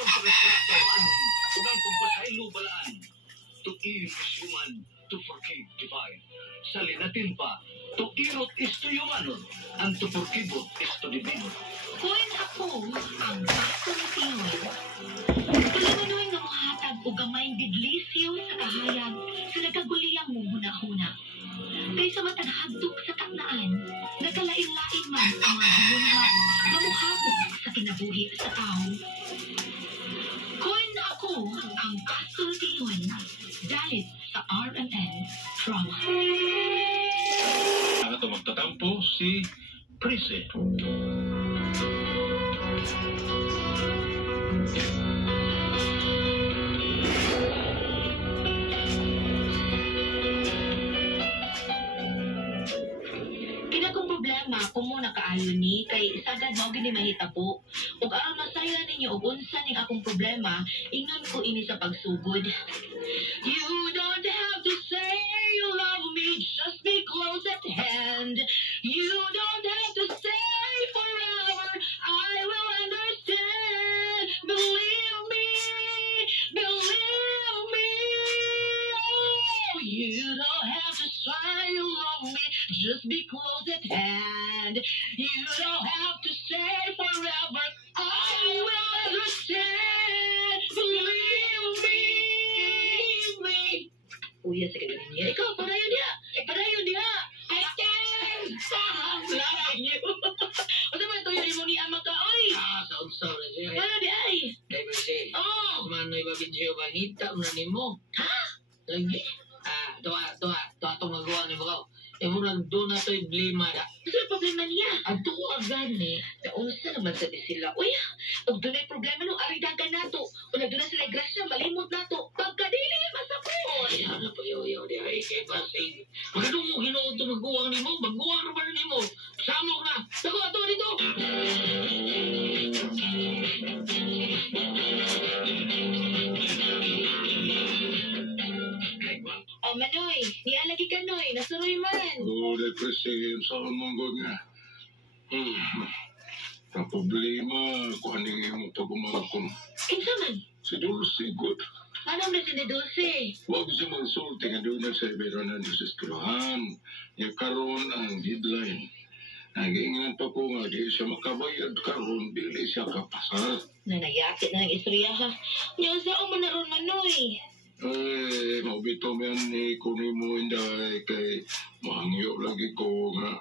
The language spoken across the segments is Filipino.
pagpakastrato anon, ug ang pagpasaylo balaan. To kill is human, to forgive divine. Sa Latin pa, to kirot is to humanon, and to forgivot is to divino. Kuin ako ang basong tingin. Tuloy-tuloy nga mohatag o gamay bidlisyo sa kahayag sa nagkaguliyang mong huna-huna. Kaysa mataghagdok sa kanaan, nagkalain-lain man ang mga hinunhap na muhabog sa kinabuhi sa tao. Kuin ako ang basong tingin dahil sa R&N Trauma. Ang ito magtatampo si Prise. Problema kung muna kaayo ni kay sagad mao gini mahitabo ug aron masayra ninyo og unsa ning akong problema ingon ko ini sa pagsugod. You don't have to say you love me, just be close at hand. You don't have to say forever, I will understand. Believe me, believe me. Oh, you don't have to try you love me, just be close at hand. You don't have to say forever, I will understand. Believe me. Uya, sa ganun niya. Ikaw, padayon niya. Padayon niya. I can't stop loving you. O sa mga tuyo mo ni ama ka, oy. Saud-saud na siya. Ano di ay? Dahil siya. Oh. Manoy ba video ba? Nita mo na ni mo. Ha? Lagi. Doa itong nagawa ni mo ka. E mo lang doon na ito'y blima na. Ano yung problema niya? Ang tuwa gani. Naunsa naman sa sila. Uy, huwag doon ay problema nung aridagan nato. Wala doon na sila grasya, malimot nato. Pagkadili, masapon. Ay, ano pa yaw di ay kay Basig. Magandang mo ginoon ito magguwang ni mo. Magguwang naman ni mo. Samok na. Sako ato dito. Oh, Manoy, niya lagi ka, Noy. Nasuroy man. Oo, depresihin sa monggo niya. Ang problema, kung ano yung pag-umakon. Kinsa man? Si Dulce, good. Anong na si Dulce? Huwag siya magsulti nga doon na sa ibero ng desesperahan. Niya karon ang deadline. Nag-iingan pa ko nga, di siya makabayad karon, bili siya kapasal. Nanayakit na ng istorya, ha? Niya, saan mo na ron, Manoy? Ay, maubito mo yan ni kunin mo inday kay mahangyo lagi ko nga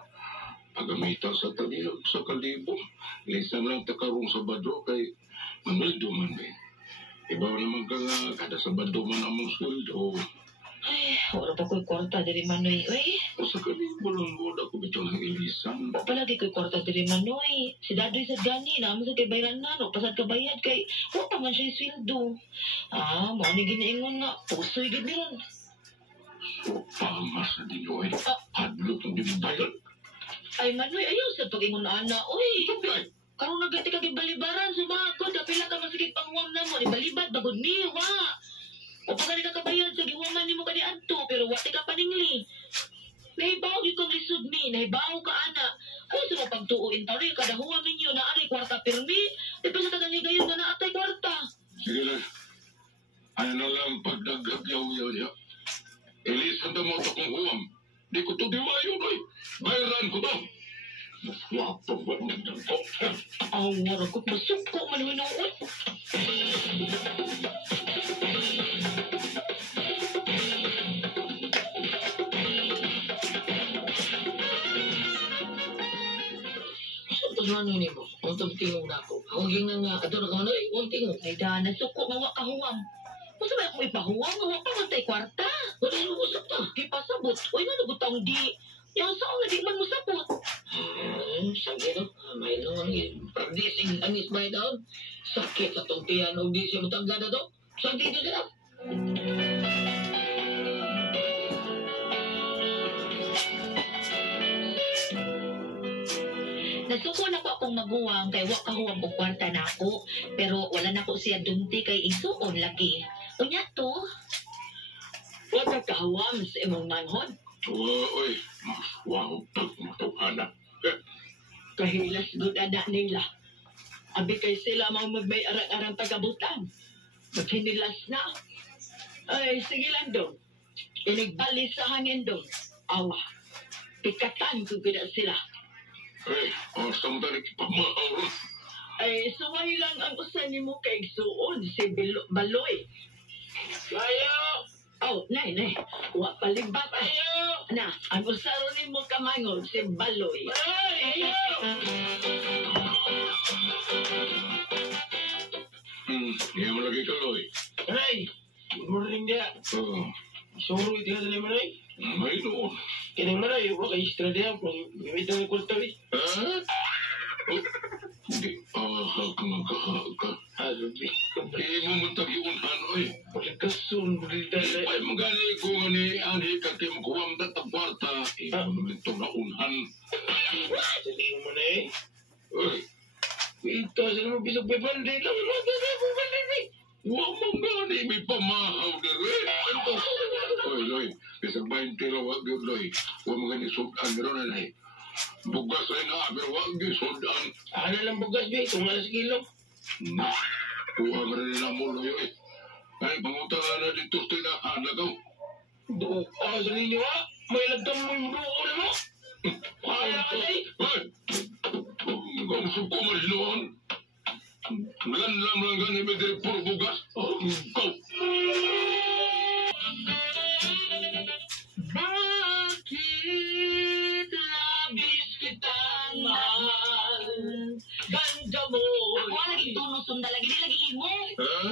pagamita sa taliyog sa kalibo. Lisan lang takarong Sabado kay manuldo man ba. Ibaw naman ka nga, kada Sabado man among sweldo. Ay, wala pa ko'y kwarta diri, Manoy. Uy, O sa kalibo lang mo, ako bito ng ilisan. palagi ko'y kwarta diri, Manoy. Si Dadoy sa gani, naman sa kay bayran na, no? Pasad ka bayad kay, wala man siya sweldo. Ah, mo ni ginaingon nga, puso'y giniran. O pamas na din yun. Hadlot ang dibayad. Ay, Manoy, ayaw sa pag-ingon na ana. Uy, Ay, karong nagati ka gibalibaran, sumakod, kapila ka masigit pangwam na mo, ibalibad, bagod ni, wa. O pagkali ka kabayad, sa giwaman ni mo ka ni Adto, pero wati ka paningli. Nahibaw yung kong lisod mi, nahibaw ka ana. Kung sa pagtuuin tari, kada huwam ninyo na aray kwarta pirmi, di pa sa tagang gayon na naatay kwarta. sige na. Ano na lang pagdagagyaw-yaw niya. Ilisan na mo ito kung huwam. Di ko ito diwayo, boy. Bayaran ko to. Wapo ba nagdang ko? Ang warag ko, masuko man hinuon. Ano ni mo? Untong tingog na ako. Ang gingan nga, ato na ka ano eh, untong tingog. Ay, dana, suko, mawa ka huwam. Masa ba ako ipahuwam, mawa pa matay kwarta. Wala yung usap ta. Di pa sabot. Uy, nalugutang di. Yang saan nga di man mo sabot. Sakit no? May naman yung pagdising langis ba ito? Sakit sa itong tiyan o di siya matangga na to? Sakit ito sila. Nasuko na ko akong maguwang kay wa kahuwang og kwarta na ako. Pero wala na ko siya dumti kay isuon lagi. Unya to. Wala kahuwam sa imong manhod. Oy, mas wow, pag matawala. Kahilas good anak nila. Abi kay sila mga magbay arang-arang tagabutan. Maghinilas na. Ay, sige lang dong. Inigbalis sa hangin dong. Awa. Pikatan ko gina sila. Eh, asa mo tayo pamahal? Ay, suway lang ang usan ni mo kay suon si Baloy. Ayo! Oh, nay. Wa palimbat. Ayo! Na, ang usaro ni mo kamangod si Baloy. Ayo! Iya mo lagi kaloy. Ay! Good morning dia. Soro iti ka sa manay. May no. Kinang manay, wa kay istra dia. Kung gamitan ng kulta eh. Di, ka. Halubi. Mo magtagiunhan, oy. Pagkasun, berdalay. Ay, magani ko nga ni Ani katim ko ang tatagwarta. Mo nito na unhan. Sabi mo manay. Oy, Ito, sila mo bisog may banday lang. Wala ka na, banday. wa mangani may pamahaw na rin. Oy, loy, bisag 20 ra wag gyud loy. Wa magani sudan ron na eh. Bugas ay na, pero wag gyud sudan. Ano lang bugas, be? Kung alas kilo. Kuha mo rin na mo loy. Ay, pangutang na dito sa tinahan na daw. Doon, sa ninyo ha? May lagdang mo yung doon mo. Kaya ay. Ay! Ang suko mas noon. Ganlam lang gani may diri puro bugas. Go! Bakit labis kitang mahal? Ganda mo. Ako ang lagi tunong sunda lagi, di lagi imo. Ha?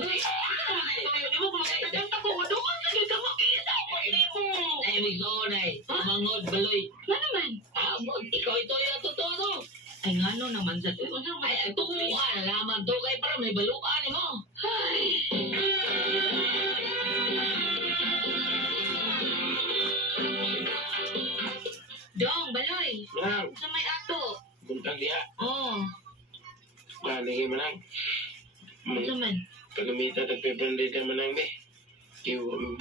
Di mo kumagkatagang tako. Doon lagi ka makita. Hindi mo. Ay, may sonay. Mangod, baloy. Nga naman. Amod, ikaw ito yung totoo. Ay nga no naman sa tuyo. Ay, tuwa na naman to kay para may balukaan mo. Dong, baloy. Nang, Sa may ato. buntag diha. Oh, Kaligi manang. sa man. Pagamita tagpipanday ka manang be.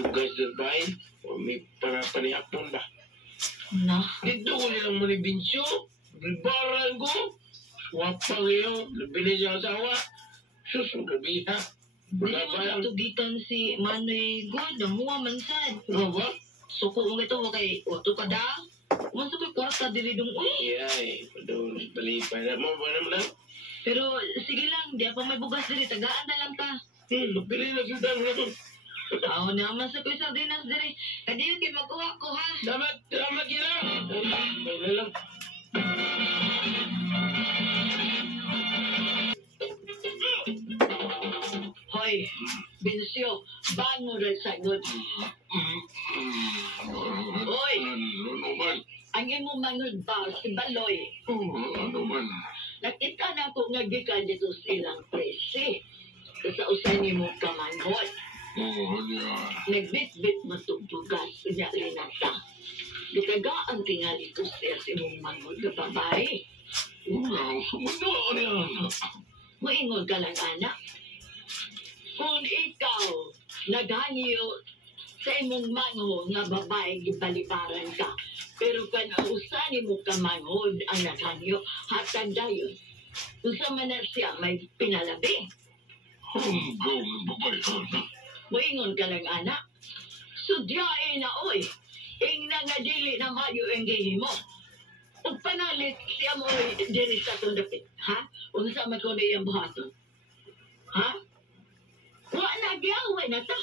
Bugas sa bahay. O may para paniyapon ba? Na. Dito ko nilang muni binsyo. Libaran ko. Wapang iyo. Labili siya asawa. Sus, ang gabi ha. Hindi Wala mo ba yan? natugitan si Manoy God. Ang mga mansad. Ano ba? Suko mo ito kay Oto ka da. Masa ko'y kwarta dili dong uy. Iyay. Padol. Balipan na mo. Ba naman lang? Pero sige lang, di pa may bugas diri. Tagaan na lang ta. Labili na siya lang. Ako naman sa ko'y sardinas diri. Kadi kay makuha ko ha. Dapat, dapat kira. Ay, may lang. Hoy, Binsyo, bango rin sa good. Oy! Ano man? Ang imo mangod ba si Baloy? Ano man? Nakita na ko nga gikan dito sa ilang presi. Sa usay ni mo kamanghod. Niya. Nagbit-bit mo tugtugas niya linata. Dikagaan tingali ko siya sa imong mangod na babae. Ang sumunod yan. Moingon ka lang, anak. Kung ikaw naghanyo sa imong manghod nga babae gibalibaran ka, pero kan usan mo ka manghod ang naghanyo, hatag dayon. Kung sa man na siya may pinalabi, Hanggang ng babayan. moingon ka lang, anak. Sudyain na, oy. Ingna nga dili na mayo ang gihimo. Ug panalit siya mo diri sa tundapit, ha? Unsa man ko niyang buhaton? Ha? Wa na giyaway na ta.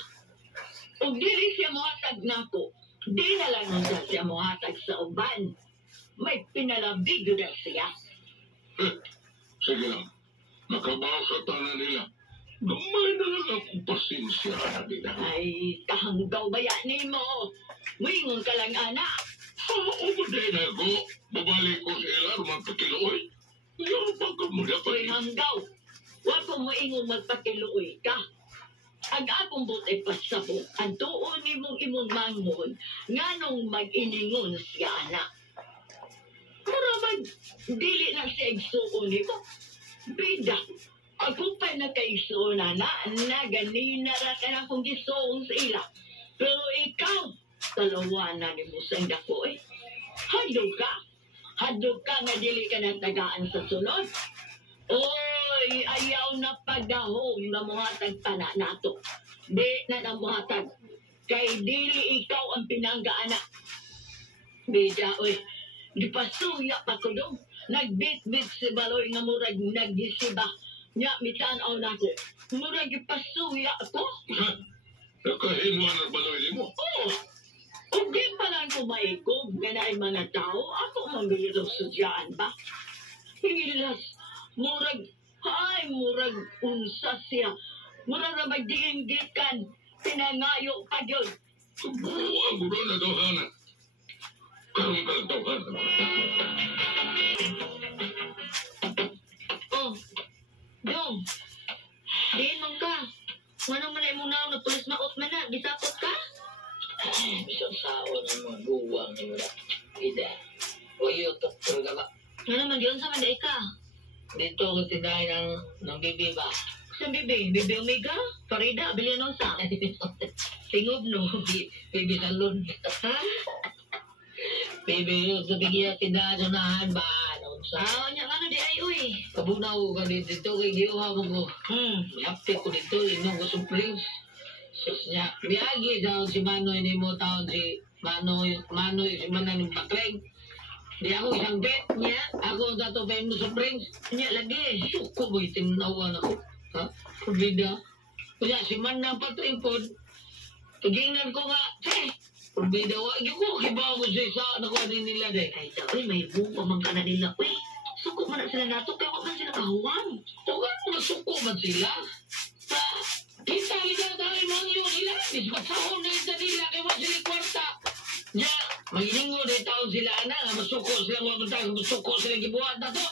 Ug dili siya mohatag nako. Di na lang unsa siya mohatag sa uban. May pinalabig na siya. Sige lang. Nakabasa tanan nila. Gamay na lang akong pasensya na nila. Ay, kahanggaw baya nimo. Moingon ka lang, anak. Umuday na ako. Babalik ko sa ila rumang pakiloy. Yan pa ka mo Uy, dapat. hanggaw. Wa ko moingon magpakiluoy ka. Ang akong butay pasabot, ang tuon imong manghod, nganong mag-iningon siya, anak. Para dili na siya igsuon nito. Bida, ako pa nakaigsuon na ganina ra ka na kung gisuon sa ila. Pero ikaw, talawanan ni mo sa dako eh. Hadog ka nga dili ka natagaan sa sunod. Oy, Uy, ayaw na pagdahong na muhatag pana nato. Di na na muhatag. Kay dili ikaw ang pinanggaana. Bida, uy. Di pa suya pa ko dong. Nagbit-bit si Baloy nga murag naggisiba. Nya, mitanaw na ko. Murag ipasuya ako. Ha? Nakahinwa na baloy mo? Oo. Kung di pa lang kumaikog nga na mga tao, ako mambili ng sudyaan ba? Hilas, murag, murag unsa siya. Murag na magdiinggitan, pinangayo pa yun. Buang gulo na tawhanan. Karong ka ng tawhanan. Oh, Dong, diin mong ka. Ano man ay muna na pulis maot man na, gisapot ka? Isang sao ng mga buwang ni mo na. Ida. Uyo to. Pero ba? Ano man diyon sa manday ka? Dito ko tindahan ng bibi ba? Sa bibi Omega, Farida, Villanueva. Tingob no. Bibi salon. Ha? Bibi yun. Sa bigyan tindahan unahan ba? Sa Nya ano di ay uy. kabunaw ka dito kay giuha mo ko. Yapte ko dito. Inom ko Supremes. Sus niya. Biyagi daw si Manoy ni mo taon si Manoy si Manan ng Bakleng. Di ako isang bet niya. Ako ang tatopay mo Supremes. Nya lagi. Suko mo itinawan ako. Ha? Probida. Kaya si Manang Patrimpod. Pagingan ko nga. Probida. Wag yung ko. Kibaw ko sa isa. Nakuha din nila de. Ay daw, may buong pamangka na nila. Uy, suko man na sila nato, kaya wag man sila kahuwang. Tugan mo suko man sila. Sa kita nila tayo mga iyo nila. Ismasahon na ito nila. Kaya wag sila kwarta. Ya, magilingo na taon sila ana. Masuko sila wag tayo. Masuko sila gibuhat na to.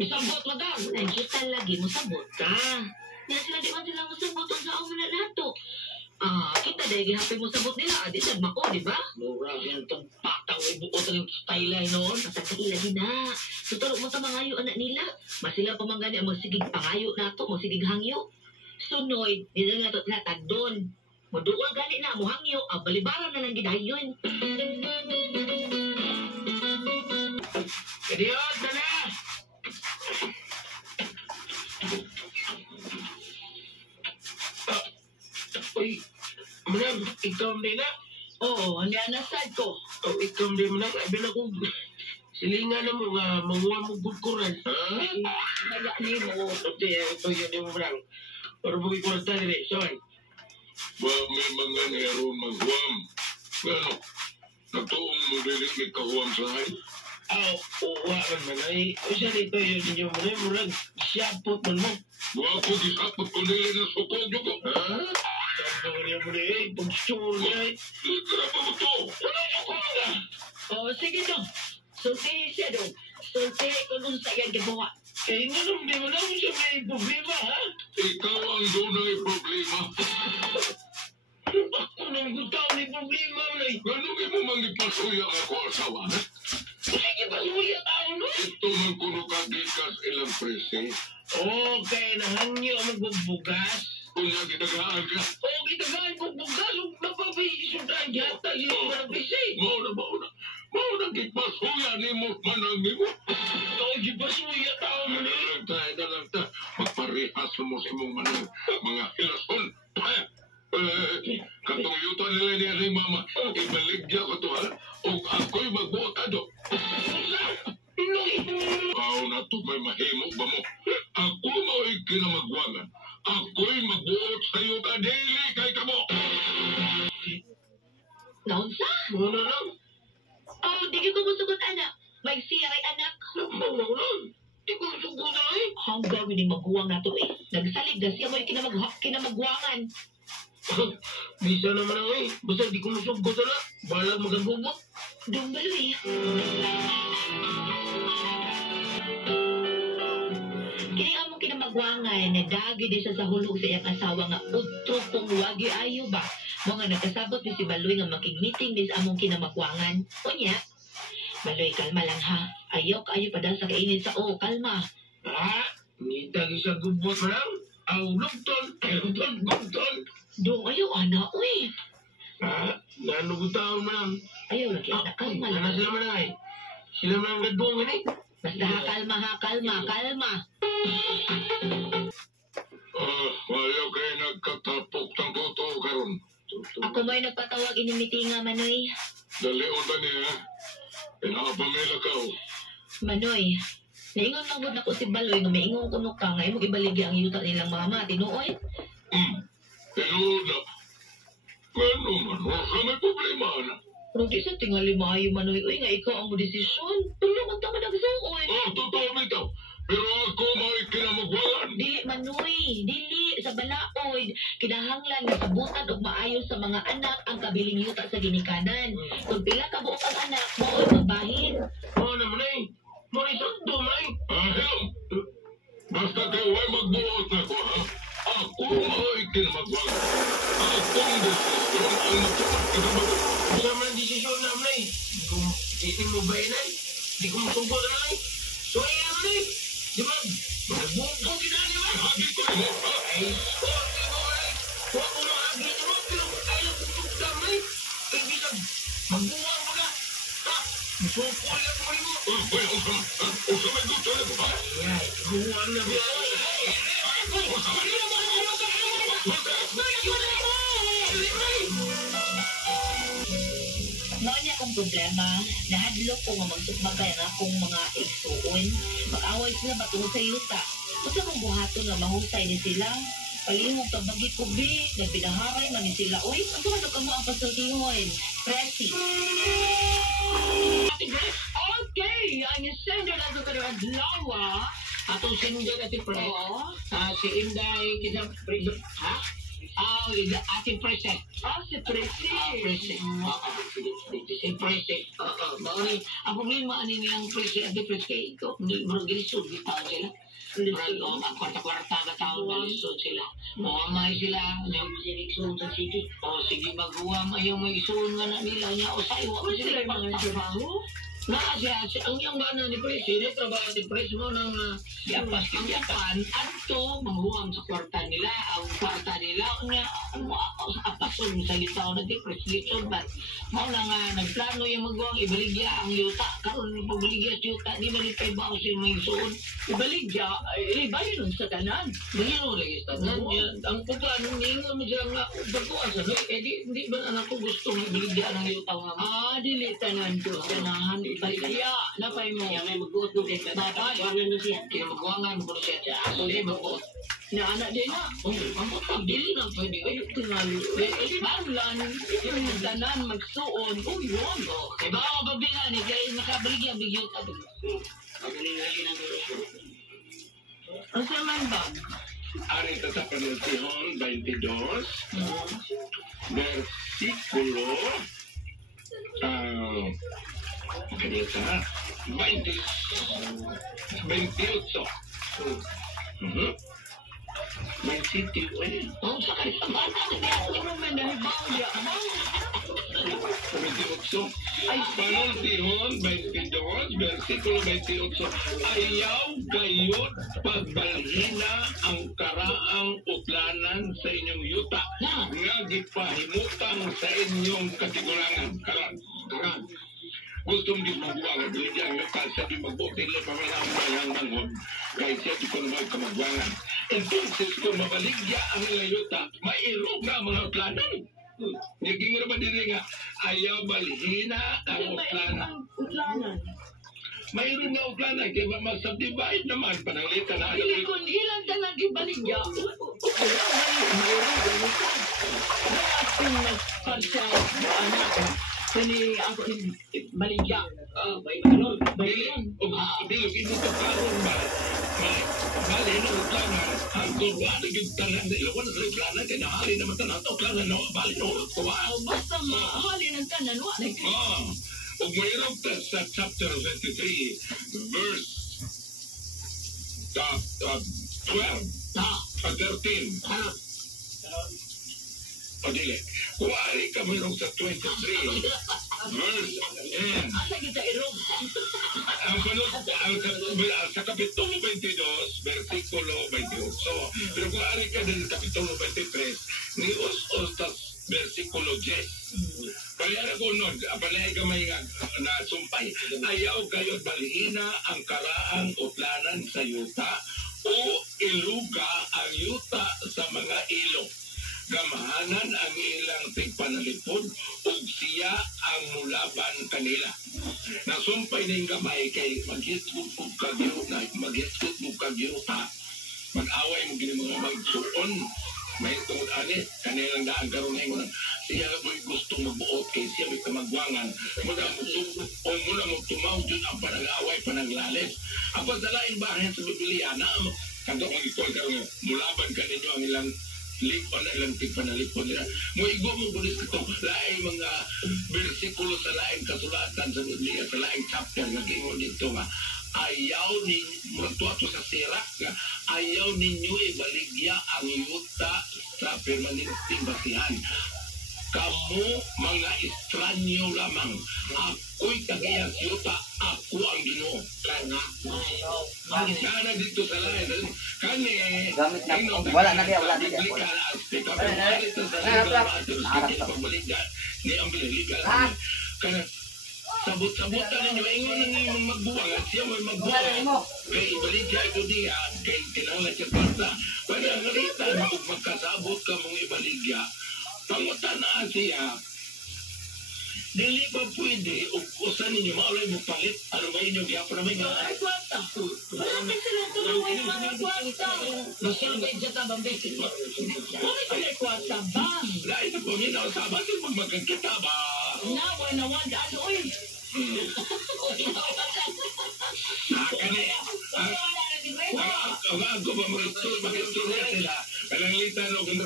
Isabot mo daw. Ay, kita lagi mo sabot ka. Yan sila di man sila masabot ang saan mo na nato. Kita dahil gihapin mo sabot nila. Di nagmako, di ba? Mura yan itong pataw. Ibuot ang style ay noon. Patagkakila din na. Tutulog mo sa mangayo anak nila. Mas sila pamanggani ang magsigig pangayo nato, magsigig hangyo. Sunoy, nila nga to tinatagdon. Maduol gani na mo hangyo, balibaran na lang gidayon. Idiot na na! Uy, manang, ikaw din na. Oo, hindi anasad ko. O, ikaw din manang. Abi na ko. Silingan na mo nga, manguha mo gudkuran. Ha? Naya ni mo. Ito yun yung manang. Para mo kwarta rin eh. Saan? Ba may mga nero maghuam. Gano? Nagtuong mo dilig ikahuam sa hay? Aw, uwa man ay. O siya dito yun yung manang. Murag, siyapot man mo. Wa ko gisapot ko nila na sukog yun ko. Ha? Sabi mo niya mo na eh. Pag-sure niya eh. Ligra pa mo to. Oo, sige dong. Sulti siya dong. Sulti ko nung sa yan gibuha. Eh, nga nung di mo lang siya may problema, ha? Ikaw ang dunay problema. Ako nang gutaw ni problema mo na eh. Gano mo mangipasuya ako asawa? Ha? Sige ba suya tao no? Ito man kuno kagikas ilang prese. Okay, nahangyo ang magbubugas. Kunya ginagaan ka. O, gitagaan ko bugas. Mapabisyo tayo yata yung marabisi. Mauna. Mauna gipasuya ni mo manang ni mo. Ito, di ba suya tao mo na eh? Dalang ta. Magparehas mo sa imong manang mga hilason. Katong yuta nila ni Ari Mama. Ibaligya ko to ha. O ako'y magbotado. Kao na to may mahimo ba mo? Ako mao'y kinamagwangan. Ako'y magbuot sa'yo ka daily kay kamo. Naunsa? Muna lang. Oh, di ko musugot anak. May siray anak. Muna lang. Di ko sugo na eh. Ang gawin ni maguwang nato eh. Nagsalig na siya mo kinamagwangan. Bisa naman ako eh. Basta di ko masugot na. Balag magagubot. Dumbaloy. Kini among kinamagwangan na dagi di sa hulog sa iyang asawa nga utro kung wagi ayo ba. Mga nakasabot ni si Baloy nga makig-meeting di sa among kinamagwangan. O niya, Baloy, kalma lang ha. Ayaw kaayo pa daw sa kainit sa kalma. Ha? Nitagi sa gubot mo lang. Aw, lugtol. Gubtol. Dong, ayaw anak, uy. Ha? Nanugutaon mo lang. Ayaw lagi anak, kalma lang. Ano sila man lang eh? Sila man ang gadungan eh. Basta kalma. Ayaw kayo nagkatapok ng koto karon. Ako mo'y nagpatawag inimiti nga, Manoy. Dali unta niya. Pinakapamila ka o. Manoy, naingon lang gud ako si Baloy nga maingon kuno ka nga imong ibaligi ang yuta nilang mama, tinuoy. Tinuod na. Gano man, wala ka may problema na. Pero di sa tingali maayo, Manoy, uy nga ikaw ang mo desisyon. Tulo man tama nagsuon. Totoo bitaw. Pero ako may kinamagwalan. Dili, Manoy, dili sa balaod. Kinahanglan nga sabutan og maayo sa mga anak ang kabiling yuta sa ginikanan. Kung pila ka buok ang anak, mao'y magbahin. Ano naman eh? Muna sakto na eh. Basta kayo ay magbuot na ko ha. Ako ay kinamagwalan. Akong desisyon ay matapag kinamagwalan. Sa mga desisyon namin eh. Hindi mo ba yun eh? Hindi ko matungkol na eh. So ayun naman eh. Di ba? Magbukong ginani ba? Hagi ko mo ha. Ay, sorry mo eh. Huwag ko na hagi mo. Pero ayaw ko tukdam eh. Kaya bilang magbuwang mo na. Ha? Musukol lang mo mo. Uy, usa may gusto na ko ha. Ay, buwang na ba? Noon niya akong problema, nahadlok ko nga magsugmagay ang akong mga igsuon. Mag-away sila ba tungkol sa yuta? Basta mong buhaton nga mahusay ni sila. Palihog ka bagi ko, bi. Nagpinaharay man ni sila. Uy, ang tumanok ka mo ang pasultihon. Presi. Okay, ang sender na ito ka ng lawa. Atong sender na ti Pre. Si Inday, kita Pre. Ha? Ate Prese. Si Prese. Prese. Si Prese. Mauni, ang problema ani nilang Prese at Prese, ito, murag gilisod, bitaw sila. Murag, ang kwarta-kwarta na tao, gilisod sila. Mamay sila, Siniksun sa city. sige maghuwam, ayaw may isuon nga na nila niya, o sa iwa, sila yung mga trabaho. Ang iyang bana ni Presi, may trabaho ni Presi mo nang yapas kiyapan. Anto, manghuwam sa kwarta nila, ang kwarta nila, niya, ano ako sa apason sa litaw na di Presi, but mo na nga, nagplano yung maghuwam, ibaligya ang yuta, karon ni pabaligya sa yuta, di balipay ba ako sa may suon? Ibaligya, bayo nun sa tanan. Bayo lagi sa tanan. Ang pagplano, ningon mo siya nga, pagkuasa, di ba anak ko gusto may ibaligya ng yuta nga? Dili tanan ko, tanahan, Baligya, napay mo. Kaya may magbuot ng kay Baba. Buwangan mo siya. Kaya magwangan ko siya. Hindi magbuot. Na anak din na. Ang dili na pwede. Ay, tingali. Banglan. Yung tanan magsuon. Yun. Kaya baka mababila ni kaya nakabaligya bigyan ka. Ang saman ba? Ari sa Panultihon 22, versikulo kanita 28. May city, well. Sakay sa bata. Ano man nahibaw niya? 28. Ay, Panultihon 22, versikulo 28. Ayaw gayot pagbalhina ang karaang utlanan sa inyong yuta nga gipahimutang sa inyong katigulangan. Karan. Gustong di magbuwangan, biligi ang lokal sa di magbuti nila pamalang bayang manghod kahit siya di ko naman kamagwangan. Entonces, kung mabaligya ang ilayuta, mairog na ang mga utlanan. Naging naman din nga, ayaw balhina ang utlanan. Mayroon na utlanan, kaya mag-subdivide naman, pananglita na. Dili kung ilang tanan ibaligya. Mayroon. Kaya nagparsya anak. Kani ako baligya. Bilog ito sa karon ba? Bali na utlanan. Ang kurwaan yung tanan na ilawan na sa utlanan. Kaya nahali naman tanan sa utlanan. Bali na utlanan. Basta mahali ng tanan. Ug mayroon ka sa chapter 23, verse 12, 13. Padili. Kuwari ka mayroon sa 23, verse 10. Asa kita irog? Sa Kapitulo 22, versikulo 28. Pero kuwari ka din sa Kapitulo 23, ni Us-Us tas versikulo 10. Kaya ako unod, apalay gamay nga nasumpay. Ayaw kayo balhina ang karaang utlanan sa yuta o iluga ang yuta sa mga ilog. Gamahanan ang ilang tigpanalipod ug siya ang mulaban kanila. Nasumpay ning gamay kay maghisgot ug kagyuta, maghisgot ug kagyuta. Mag-away mo gini mga magsuon. May tungod ani, kanilang daan karon ay mo siya mo'y gusto magbuot kay siya may kamagwangan. Muna mo suko o muna mo tumaw dyan ang panag-away, panaglalis. Ako sa laing bahin sa Biblia na kanto ang ito karon mulaban ka ninyo ang ilang lipon na ilang tigpanalipon nila. Muigo mo bulis ito, laing mga bersikulo sa laing kasulatan sa Biblia, sa laing chapter na gingon dito nga, ayaw ninyo, matuato sa sirak nga, ayaw ninyo ibaligya ang yuta sa permanenteng basihan. Kamu mga estranyo lamang. Ako'y tagayang yuta, ako ang Ginoo. Kana dito sa lain. Kani, Gamit na. Wala na dia, wala na dia. Kana sabot-sabotan ninyo, ingon na ninyo magbuwang at siya may magbuwang. Kay ibalik ka ito diya, kay kinangan siya kwarta. Pwede ang nalita na kung magkasabot ka mong ibaligya, pangutanaan siya, dili pa pwede, usan ninyo, maulay mo palit, ano ba inyo, giyapa na may nga. Ay, kwarta. Malapit sila tulungan yung mga kwarta. Masulbay dyan ka bang beses mo? Kung sila kwarta, bang? Dahil na po nila, usaban yung magmagkita ba? Naway na wag, ano eh. Kani, ang ako ba magtulungan sila, kanang no, kung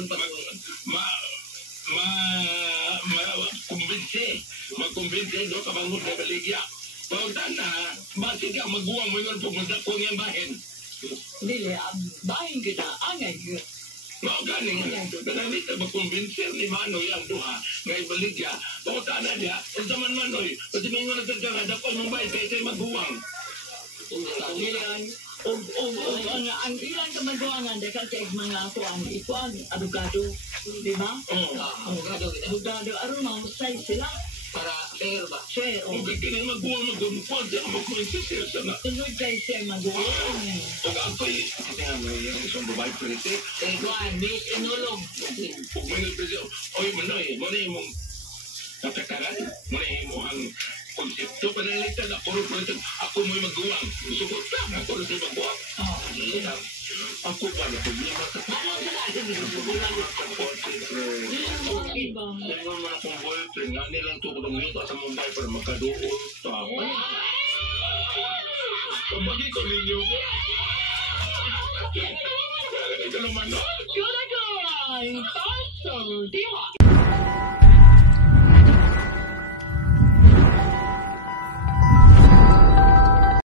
makumbinse do kabangon na baligya. Pagdan na, basig ang maguwang mo yun pumunta ko niyang bahin. Dili, bahin kita, angay yun. Mao ganing kanalita makumbinse ni Manoy ang duha nga ibaligya. Pagdan na niya, unsa man Manoy, pati may nga nagkaganga dako mong bahin kay tay maguwang. Ang ilan ka magawangan, dekal ka mga ikuan, adukado, di ba? Adukado, aron mahusay sila. Para fair ba? Share, o. Kung kini maguwang magumukwan siya, makumbinse siya na. Tunod kay siya magawangan. Kung ako'y, kasi nga may isang babae politik, Kay Juan, may inulong. kung may nagpresyo, oy Manoy, mo na yung tatakaran, mo na yung ang konsepto panalitan na puro politik, ako mo'y maguwang. Sukot ka, ako na siya maguwang. Ako pa na problema sa Iba. Tingnan mo na kung boyfriend, nga nilang tukudong hito sa Mumbai para makadoon. Pabagi ko ninyo. Ito naman, no? Good, good. Pastor, di ba?